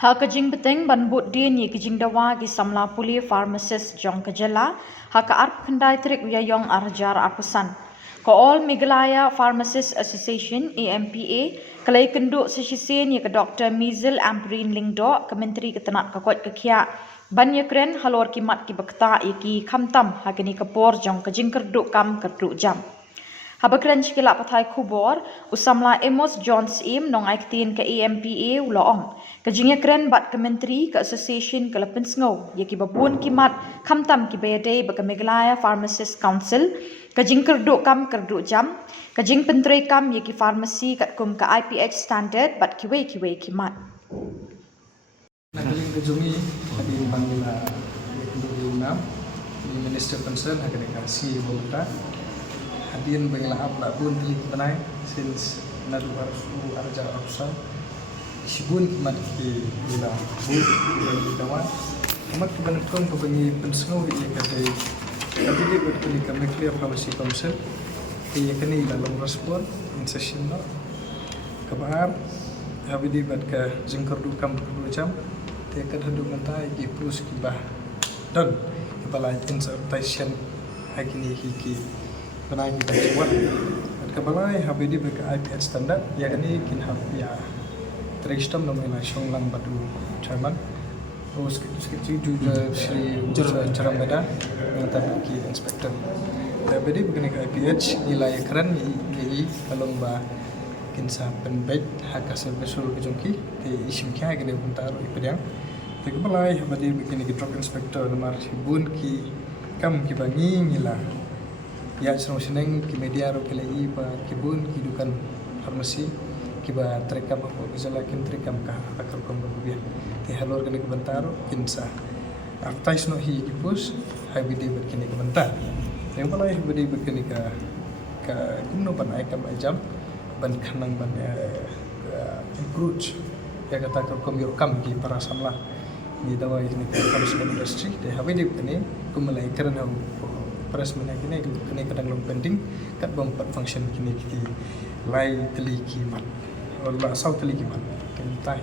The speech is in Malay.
Ha kajing beteng ban but din ye kajing dawa ki samla puli pharmacist jong kajela ha ka arp khandai trik ya yong arjar apusan ko all Meghalaya Pharmacist Association AMPA kalai kenduk sesisen ye ke Dr. Mizil Amprin Lingdo ke Menteri Ketenat Kakot Kekia ban ye kren halor kimat ki bakta ye ki khamtam ha kini kapor jong kajing kerduk kam kerduk jam Habakran shikila pathai kubor usamla Amos Jones im nong aiktin ke AMPA uloong kajingnya kren bat ke menteri ke association ke lepen sngau ye ki babun kimat khamtam ki bede ba ke Meghalaya Pharmacist Council kajing kerduk kam kerduk jam kajing pentrei kam ye ki pharmacy kat kum ke IPH standard bat kiwe kimat Nagaling kajungi hadir panggila enam di minister concern akan dikasih bolta hadir panggila apa pun telik benai since nadu harus arja arsa sibun mat ki bila bu di kawan mat ki banakon ko bangi pensengau ye kadai tapi dia betul ke Meghalaya Pharmacy Council ye kini dalam respon in session no kabar habidi bat ka jengker du kam du jam te kad hadu mentai ki plus ki bah dan kepala interpretation hakini ki benai ki buat kepala habidi be ka IPH standard ya ini kin hab ya tristam nomela shonglang batu chairman terus sekecil juga Sri Jaram Beda yang tadi ki inspektor habidi begini ke IPH nilai keren ni kalau bah kinsa penbet hak asal besul kejongki te isim kya gede buntar ipediang te kepalai habadi begini ki drug inspector nomor hibun ki kam ki bangi ngila ya senang seneng ki media ro kelai pa kibun ki dukan farmasi ki ba trekam apa gejala kin trekam ka akal kom bia te halor gede bentar kinsa advertise no hi ki pus habidi begini ki bentar te kepalai habadi begini ka kumno ban aikam ajam ban kanang ban encourage ya kata kom yo kam ki para samla ni dawa ini pharmaceutical industry de habe ni kene kumulai karena press mana kene kadang long pending kat bom function kini ki lai teli ki mat wala sau teli ki mat kan tai